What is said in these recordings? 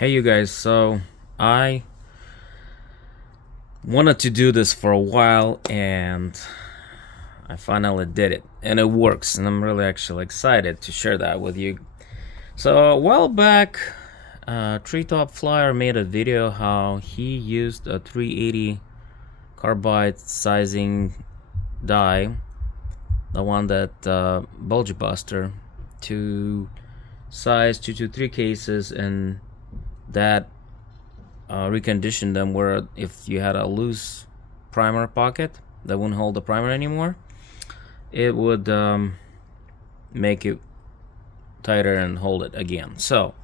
Hey you guys, so I wanted to do this for a while and I finally did it and it works, and I'm really actually excited to share that with you. So a while back, Treetop Flyer made a video how he used a 380 carbide sizing die, the one that bulge buster, to size 223 cases, and that recondition them where if you had a loose primer pocket that wouldn't hold the primer anymore, it would make it tighter and hold it again. So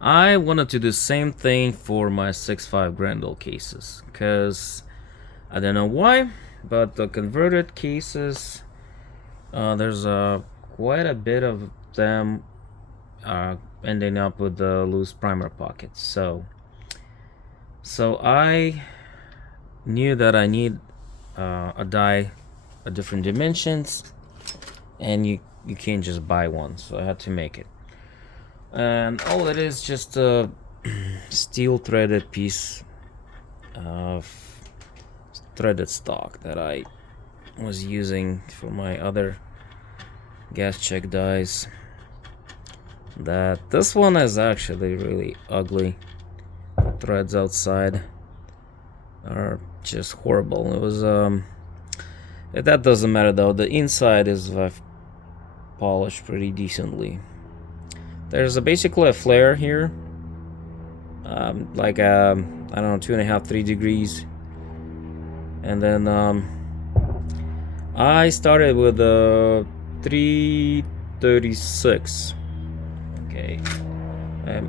I wanted to do the same thing for my 6.5 Grendel cases, because I don't know why, but the converted cases, there's quite a bit of them ending up with the loose primer pockets. So I knew that I need a die of different dimensions, and you can't just buy one, so I had to make it. And all it is just a steel threaded piece of threaded stock that I was using for my other gas check dies. This one is actually really ugly. The threads outside are just horrible. It was that doesn't matter though. The inside is polished pretty decently. There's basically a flare here, like I don't know, 2.5, 3 degrees, and then I started with a 336. Okay, I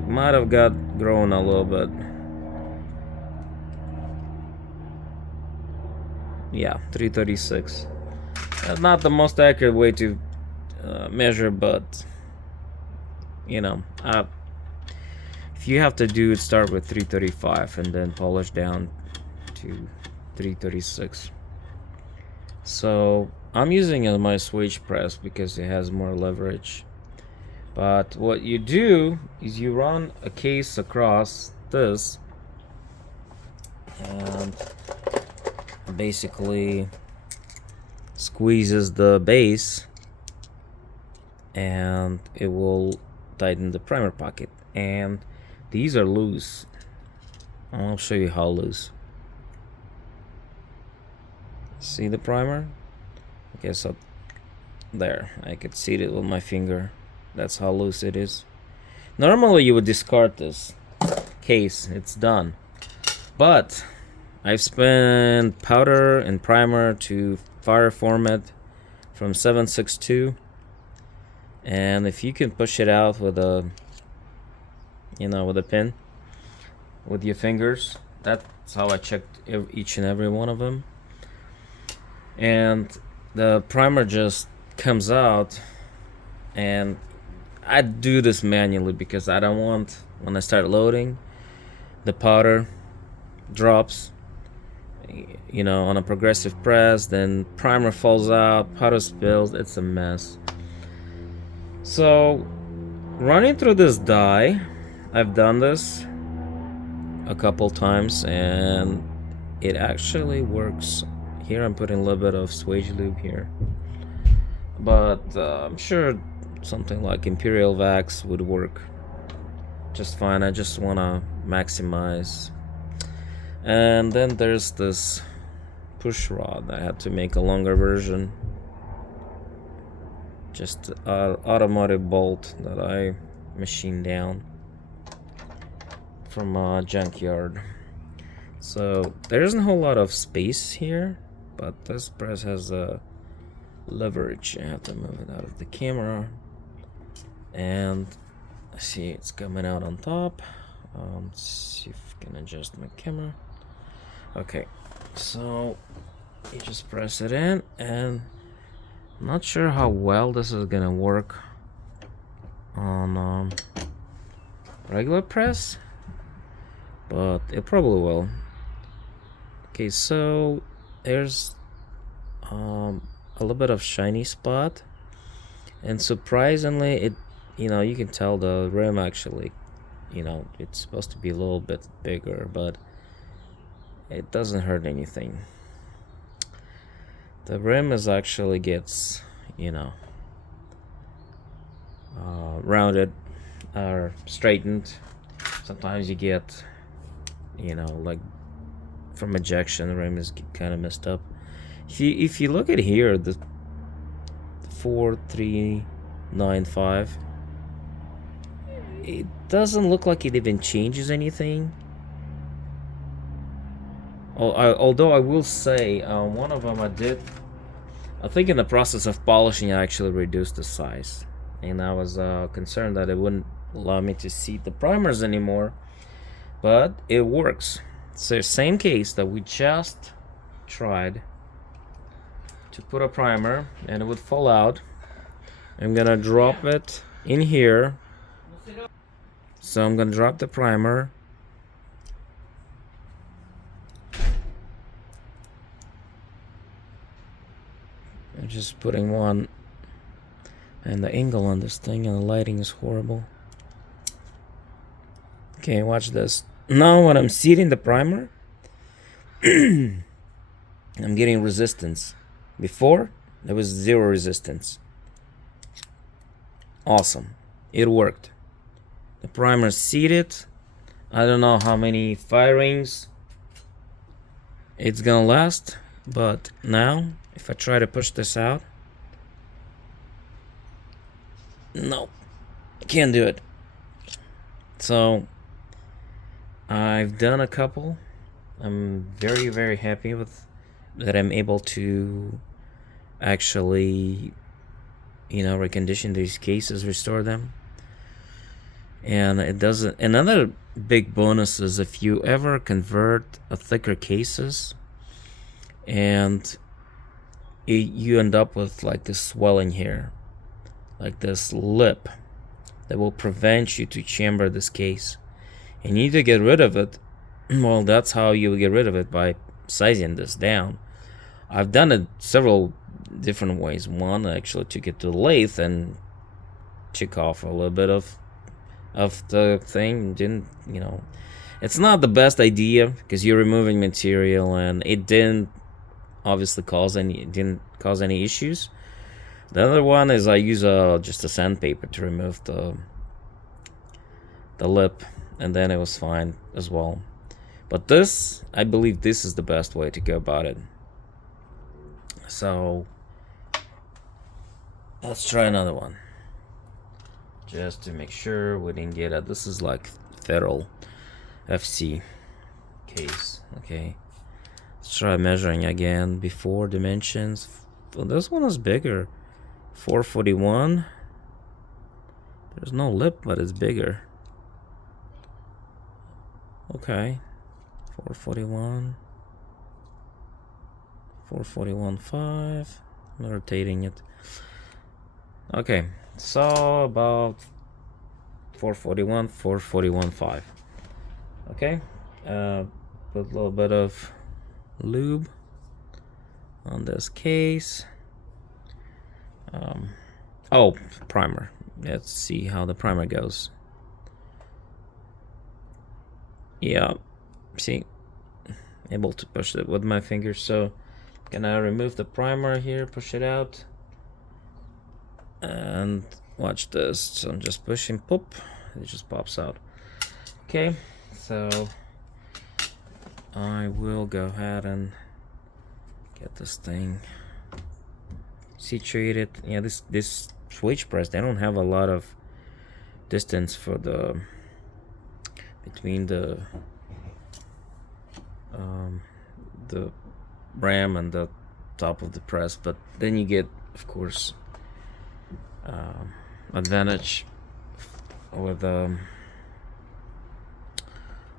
might have got grown a little bit. Yeah, 336. Not the most accurate way to measure, but you know, if you have to do it, start with 335 and then polish down to 336. So I'm using my switch press because it has more leverage. But what you do is you run a case across this and basically squeezes the base, and it will tighten the primer pocket. And these are loose. I'll show you how loose. See the primer? Okay, so there, I could see it with my finger. That's how loose it is. Normally you would discard this case, it's done. But I've spent powder and primer to fire format from 7.62, and if you can push it out with a pin with your fingers, that's how I checked each and every one of them. And the primer just comes out, and I do this manually because I don't want, when I start loading, the powder drops, on a progressive press, then primer falls out, powder spills, it's a mess. So running through this die, I've done this a couple times and it actually works. Here I'm putting a little bit of swage lube here, but I'm sure something like Imperial Wax would work just fine. I just want to maximize. And then there's this push rod. I had to make a longer version, just an automotive bolt that I machined down from a junkyard. So there isn't a whole lot of space here, but this press has a leverage. I have to move it out of the camera, and see, it's coming out on top. Let's see if I can adjust my camera. Okay, so you just press it in, and I'm not sure how well this is gonna work on regular press, but it probably will. Okay, so there's a little bit of shiny spot, and surprisingly, it you can tell the rim actually you know, it's supposed to be a little bit bigger, but it doesn't hurt anything. The rim is actually gets, you know, rounded or straightened. Sometimes you get, you know, like from ejection, the rim is kind of messed up. If you look at here, the 4395, it doesn't look like it even changes anything. Although I will say, one of them I think in the process of polishing, I actually reduced the size. And I was concerned that it wouldn't allow me to see the primers anymore. But it works. It's the same case that we just tried to put a primer and it would fall out. I'm gonna drop it in here. So I'm gonna drop the primer. I'm just putting one, and the angle on this thing and the lighting is horrible. Okay, watch this. Now when I'm seating the primer, I'm getting resistance. Before, there was zero resistance. Awesome. It worked. The primer's seated. I don't know how many firings it's gonna last, but now if I try to push this out, no, can't do it. So I've done a couple. I'm very, very happy with that. I'm able to actually, you know, recondition these cases, restore them. And it doesn't. Another big bonus is if you ever convert a thicker cases and you end up with like this swelling here, like this lip that will prevent you to chamber this case. You need to get rid of it. Well, that's how you get rid of it, by sizing this down. I've done it several different ways. One, I actually took it to the lathe and took off a little bit of the thing. Didn't, you know, it's not the best idea because you're removing material, and it didn't obviously cause any issues. The other one is I use just a sandpaper to remove the lip, and then it was fine as well. But this, I believe this is the best way to go about it. So let's try another one, just to make sure we didn't get it. This is like Federal FC case. Okay, let's try measuring again before dimensions. Well, this one is bigger. 441. There's no lip, but it's bigger. Okay, 441. 441.5. I'm rotating it. Okay, so about 441, 441.5. Okay, put a little bit of lube on this case. Oh, primer. Let's see how the primer goes. Yeah, see, able to push it with my fingers. So gonna remove the primer here, push it out, and watch this. So I'm just pushing, pop, it just pops out. Okay, so I will go ahead and get this thing situated. Yeah, this switch press, they don't have a lot of distance for the between the ram and the top of the press, but then you get, of course, advantage with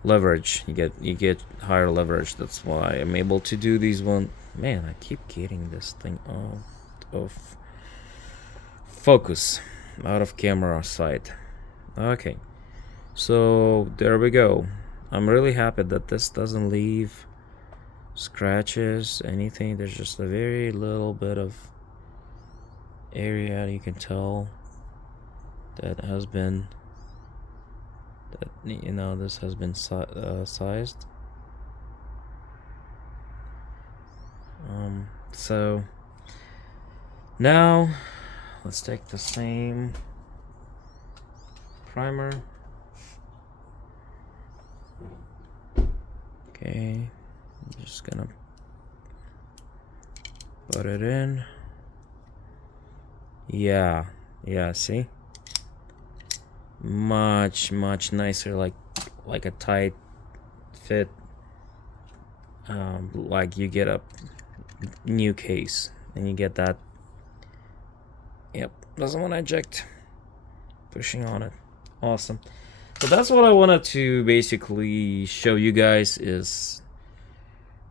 leverage. You get higher leverage. That's why I'm able to do these one. Man, I keep getting this thing out of focus, out of camera sight. Okay, so there we go. I'm really happy that this doesn't leave scratches, anything. There's just a very little bit of area you can tell that has been that, you know, this has been sized. So now let's take the same primer. Okay, I'm just gonna put it in. Yeah, see, much nicer, like a tight fit, like you get a new case and you get that. Yep, doesn't want to eject. Pushing on it. Awesome. So that's what I wanted to basically show you guys. Is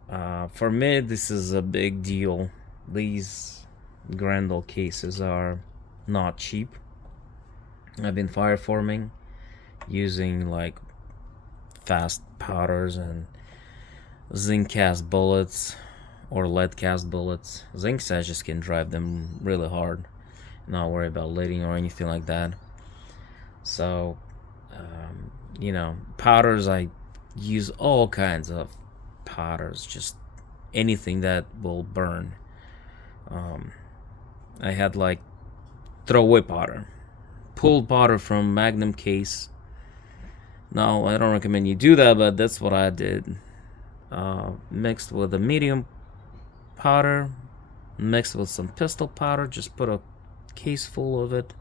for me, this is a big deal. These Grendel cases are not cheap. I've been fireforming using like fast powders and zinc cast bullets or lead cast bullets. Zinc just can drive them really hard, not worry about leading or anything like that. So you know, powders, I use all kinds of powders, just anything that will burn. I had like throwaway powder, pulled powder from Magnum case. No, I don't recommend you do that, but that's what I did. Mixed with a medium powder, mixed with some pistol powder, just put a case full of it.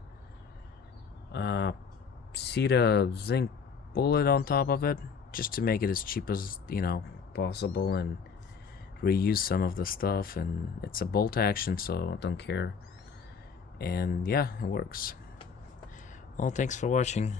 Seed a zinc bullet on top of it, just to make it as cheap as, you know, possible, and reuse some of the stuff. And it's a bolt action, so I don't care. And yeah, it works. Well, thanks for watching.